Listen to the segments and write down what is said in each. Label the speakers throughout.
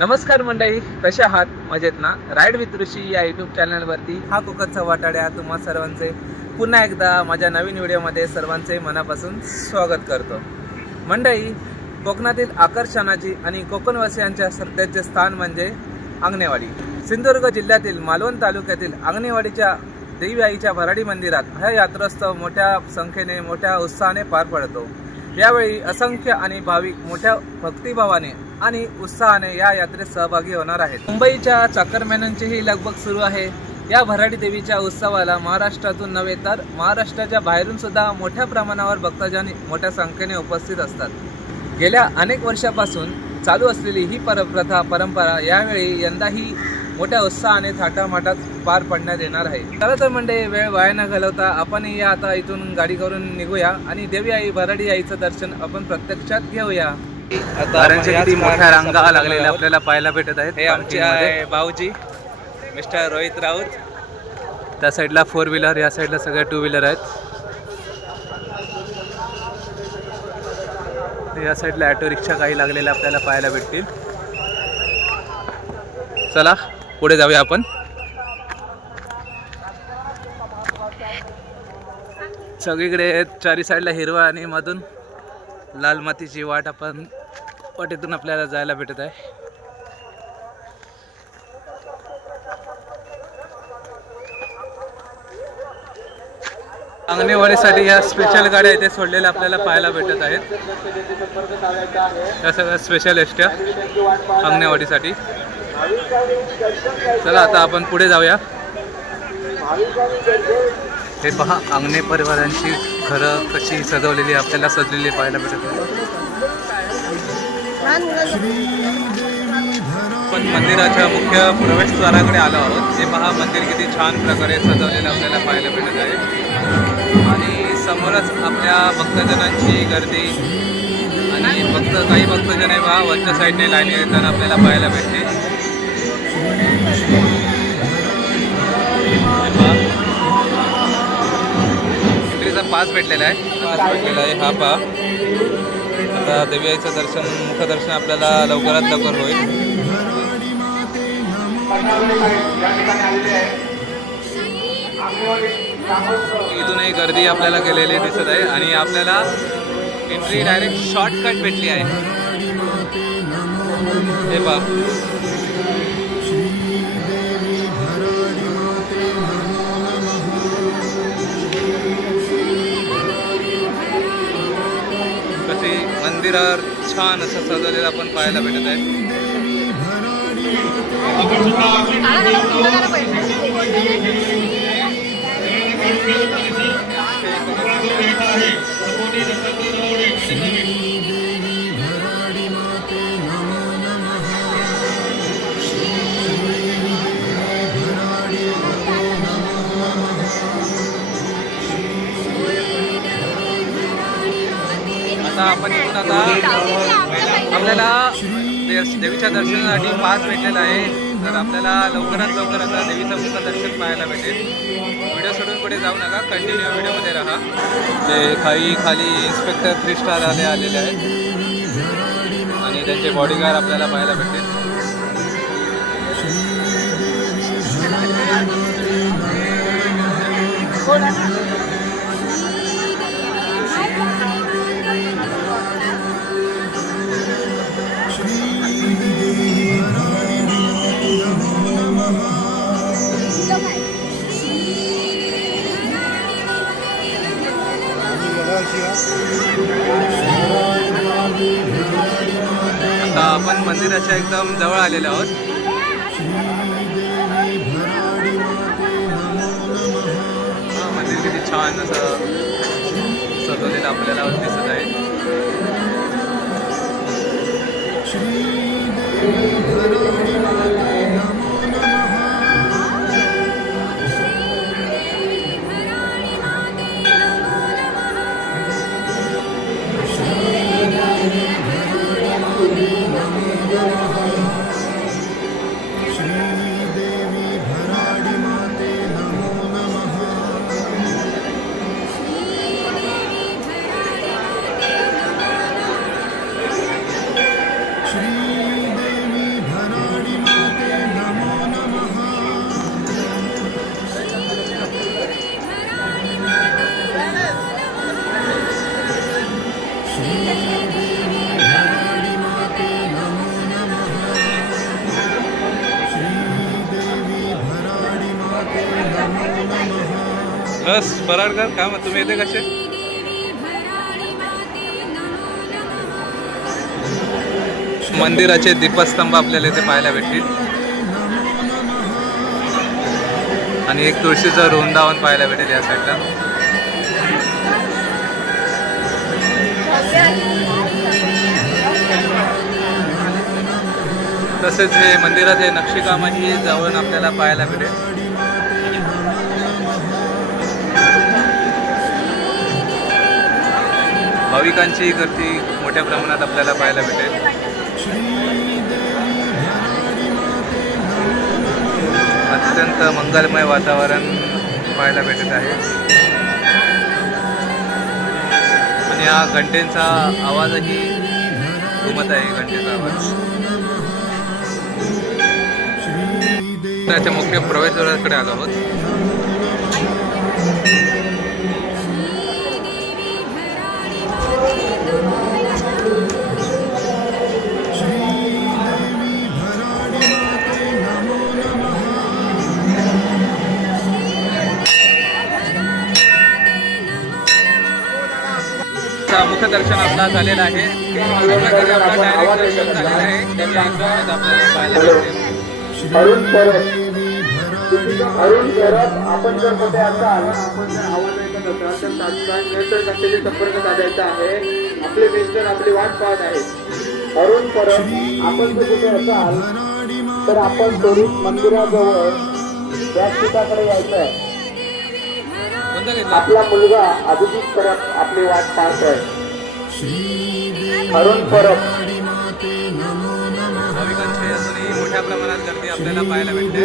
Speaker 1: नमस्कार मंडळी कशा आहात? मजेत ना? राईड विथ ऋषी या युट्यूब चॅनलवरती हा कोकणचा वाटाड्या तुम्हा सर्वांचे. पुन्हा एकदा माझ्या नवीन व्हिडिओमध्ये सर्वांचे मनापासून स्वागत करतो. मंडळी कोकणातील आकर्षणाची आणि कोकणवासियांच्या श्रद्धेचे स्थान म्हणजे आंगणेवाडी. सिंधुदुर्ग जिल्ह्यातील मालवण तालुक्यातील आंगणेवाडीच्या देवी आईच्या भराडी मंदिरात हा यात्रोत्सव मोठ्या संख्येने मोठ्या उत्साहाने पार पडतो. यावेळी असंख्य आणि भाविक मोठ्या भक्तिभावाने आणि उत्साहाने या यात्रेत सहभागी होणार आहेत. मुंबईच्या चाकरमॅनांची लगबग सुरू आहे. या भराडी देवीच्या उत्सवाला महाराष्ट्रातून नव्हे तर महाराष्ट्राच्या बाहेरून सुद्धा मोठ्या प्रमाणावर भक्तजन मोठ्या संख्येने उपस्थित असतात. गेल्या अनेक वर्षापासून चालू असलेली ही परप्रथा परंपरा यावेळी यंदाही मोठ्या उत्साहाने थाटामाटात पार पडण्यात येणार आहे. चला तर म्हणजे वेळ वाया न घालवता आपण या आता इथून गाडी करून निघूया आणि देवी आई भराडी आईचं दर्शन आपण प्रत्यक्षात घेऊया. किती मोठ्या रांगा लागलेल्या आपल्याला पाहायला भेटत आहेत हे आमचे आहे भाऊजी मिस्टर रोहित राऊत. त्या साईडला फोर व्हीलर या साईडला सगळ्या टू व्हीलर आहेत. या साईडला ॲटो रिक्षा काही लागलेल्या आपल्याला पाहायला भेटतील. चला. पुढे जाऊया आपण. सगळीकडे चारी साईडला हिरवा आणि मधून लाल मातीची वाट आपण वाटेतून आपल्याला जायला भेटत आहे. अंगणेवाडीसाठी या स्पेशल गाड्या इथे सोडलेल्या आपल्याला पाहायला भेटत आहेत. या सगळ्या स्पेशल एसट्या अंगणेवाडीसाठी. चला आता आपण पुढे जाऊया. हे पहा अंगणे परिवारांची घरं कशी सजवलेली आपल्याला सजलेली पाहायला भेटत आहे पण मंदिराच्या मुख्य प्रवेशद्वाराकडे आलो आहोत. हे पहा मंदिर किती छान प्रकारे सजवलेलं आपल्याला पाहायला भेटत आहे. आणि समोरच आपल्या भक्तजनांची गर्दी. आणि भक्त काही भक्तजन आहे पहा वरच्या साईडने लाईन येताना आपल्याला पाहायला भेटते पास भेटलेला आहे पास भेटलेला आहे हा पहा. आता देवी आईचं दर्शन मुखदर्शन आपल्याला लवकरात लवकर होईल. इथूनही गर्दी आपल्याला केलेली दिसत आहे आणि आपल्याला एंट्री डायरेक्ट शॉर्टकट भेटली आहे. हे पहा. मंदिरावर छान असं सजवलेलं आपण पाहायला भेटत आहे. आपण इथून आता आपल्याला देवीच्या दर्शनासाठी पास भेटलेला आहे. तर आपल्याला लवकरात लवकर आता देवीचं मुख दर्शन पाहायला भेटेल. व्हिडिओ सोडून पुढे जाऊ नका. कंटिन्यू व्हिडिओमध्ये राहा. ते खाली खाली इन्स्पेक्टर थ्री स्टार आले आलेले आहेत. आणि त्यांचे बॉडीगार्ड आपल्याला पाहायला भेटेल. हो आता आपण मंदिराच्या एकदम जवळ आलेलो आहोत. मंदिर किती छान असं सजवलेलं आपल्याला दिसत आहे. बस बराडकर का मग तुम्ही येते कसे? मंदिराचे दीपस्तंभ आपल्याला इथे पाहायला भेटतील. आणि एक तुळशीचं वृंदावन पाहायला भेटेल या साईडला. तसेच हे मंदिराचे नक्षीकामही जवळून आपल्याला पाहायला भेटेल. भाविकांची गर्दी मोठ्या प्रमाणात आपल्याला पाहायला भेटेल. अत्यंत मंगलमय वातावरण पाहायला भेटत आहे. आणि हा घंटेचा आवाजही घुमत आहे घंटेचा आवाज. त्याच्या मुख्य प्रवेशद्वाराकडे आलो आहोत. चा मुख्य दर्शन आपला झालेला आहे. पूर्णपणे आपला डायरेक्ट दर्शन झालेलं आहे. आपल्याला पाहायला
Speaker 2: अरुण परब. आपण जर कुठे असाल आपण जर आवाज ऐकत असाल तर तात्काळ नियंत्रण कक्षाशी संपर्क साधायचा आहे. आपले मिस्टर आपली वाट पाहत आहेत. अरुण परब आपण जर कुठे असाल तर आपण स्वरूप मंदिराजवळ व्यासपीठाकडे यायचं आहे. आपला मुलगा अभिजित परब आपली वाट पाहतोय. अरुण परब.
Speaker 1: भाविकांची अजूनही मोठ्या प्रमाणात गर्दी आपल्याला पाहायला भेटते.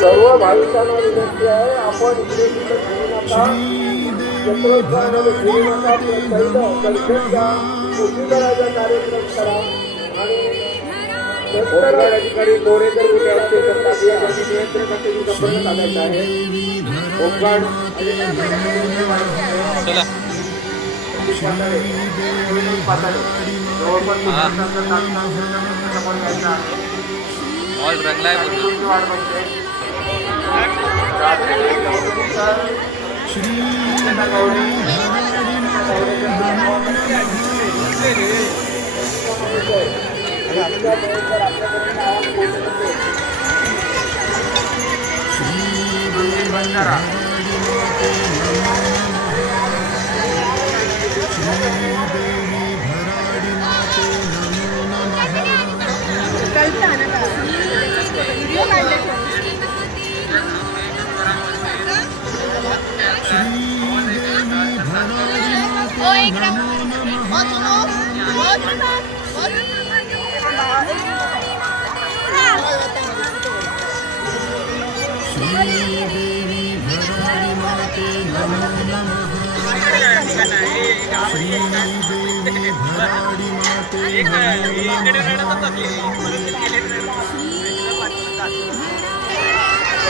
Speaker 2: सर्व भाविकांना विनंती आहे आपण इकडे तिकडे घेऊ नका. जत्रोत्सवामध्ये घेऊ नका तर पहिलं दर्शन घ्या उद्योगाचा कार्यक्रम करा. नंतर अधिकारी कोरे जर कुठे असतील तर तात्काळ नियंत्रण कक्षाशी संपर्क साधायचा आहे होमगार्ड
Speaker 1: रंगलाय
Speaker 2: वाट बघते रात्री नऊनंतर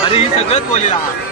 Speaker 1: अरे ही सगळंच बोली राहा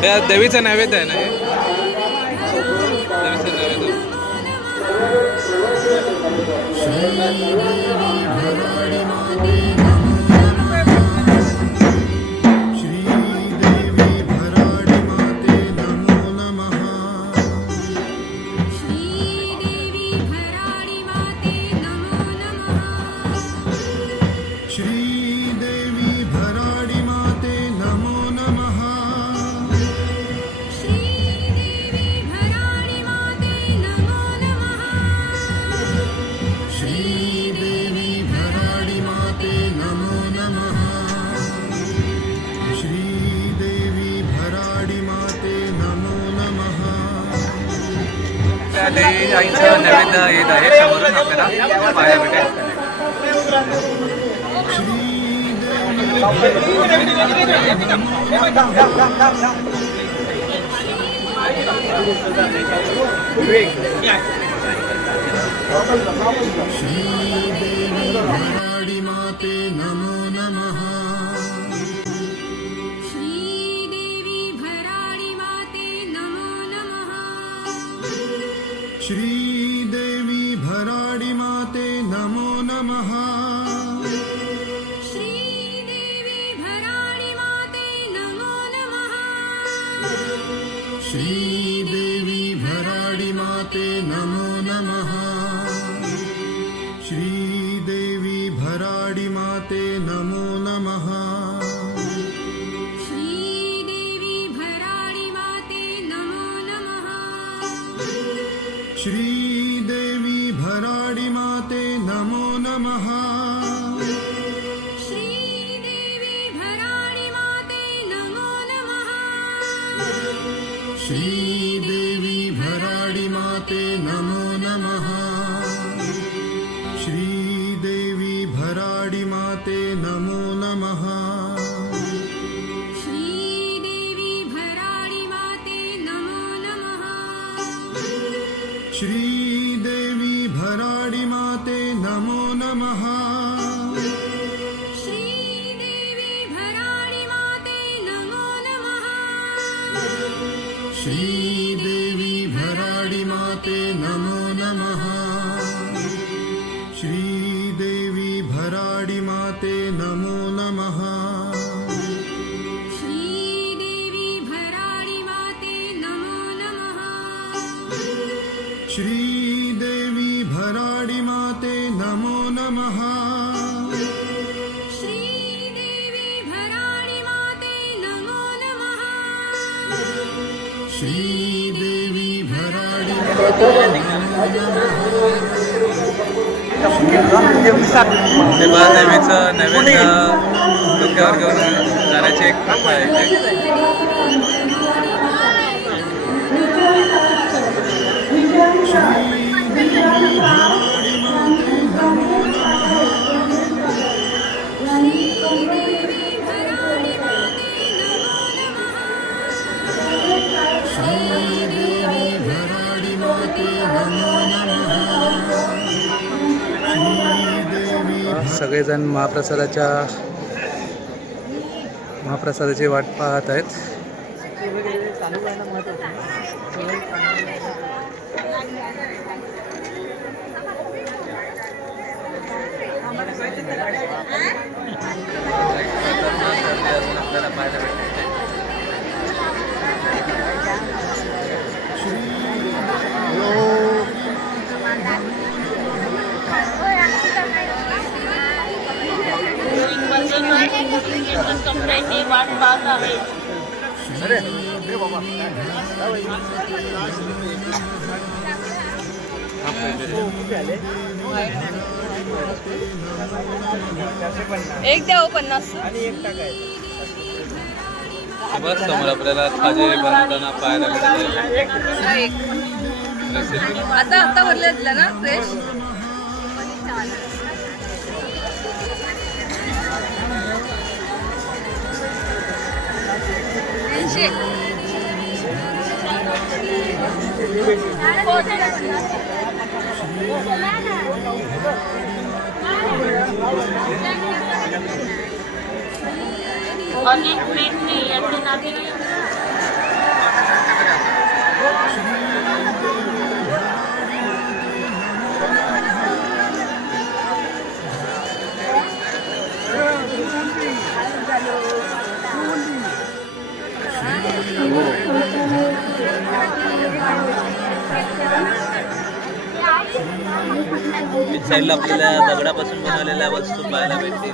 Speaker 1: त्या देवीचं नैवेद्य आहे ना हे? देवीचं नैवेद्य. देवी आईचं नैवेद्य येत आहे समोरून आपल्याला पाहायला भेटेल
Speaker 3: भराडी माते नमो नमः
Speaker 4: 需
Speaker 3: 要。भराडी माते नमो नमः
Speaker 4: श्रीदेवी भराडी माते नमो
Speaker 3: श्रीदेवी भराडी
Speaker 1: तेव्हा देवीचं नैवेद्य डोक्यावर घेऊन जाण्याची एक प्रथा आहे सगळेजण महाप्रसादाच्या महाप्रसादाची वाट पाहत आहेत. आपल्याला
Speaker 5: वाट पाहत आहे एक द्या हो पन्नास.
Speaker 1: बस समोर आपल्याला खाजे बनवताना पाहायला
Speaker 5: आता आता भरले ना फ्रेश অনেক
Speaker 6: প্লেট নেই একটা নাবি
Speaker 1: साईडला आपल्याला दगडापासून बनवलेल्या वस्तू पाहायला भेटतील.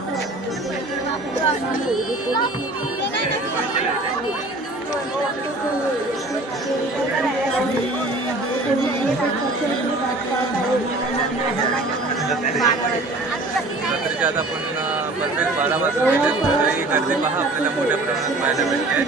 Speaker 1: तरी आता आपण परफेक्ट बारा वाजता गेले तरी गर्दी पहा आपल्याला मोठ्या प्रमाणात पाहायला मिळते.